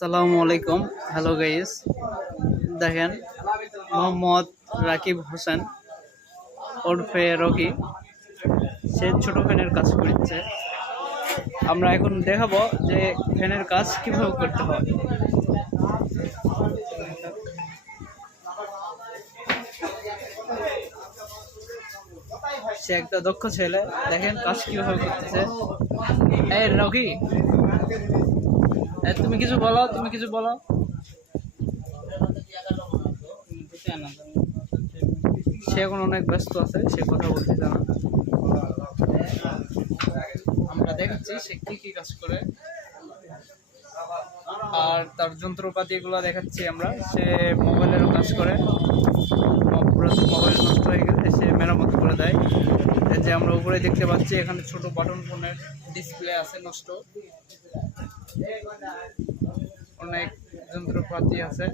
আসসালামু আলাইকুম। Hello guys, দেখেন মোহাম্মদ রাকিব হোসেন ওরফে রকি, সে ছোট ফ্যানের কাজ করছে। আমরা এখন দেখাবো যে ফ্যানের কাজ কিভাবে করতে হয়। সে একটা দক্ষ ছেলে, দেখেন কাজ কিভাবে করতেছে। এই রকি, তুমি কিছু বলো, তুমি কিছু বলো। সে এখন অনেক ব্যস্ত আছে, সে কথা বলতে জানা। আমরা দেখাচ্ছি সে কি কি কাজ করে, আর তার যন্ত্রপাতি গুলো দেখাচ্ছি আমরা। সে মোবাইলেরও কাজ করে, মোবাইল নষ্ট হয়ে গেলে সে মেরামত করে দেয়। এই যে আমরা উপরে দেখতে পাচ্ছি, এখানে ছোট বাটন ফোনের ডিসপ্লে আছে নষ্ট, অনেক যন্ত্রপাতি আছে।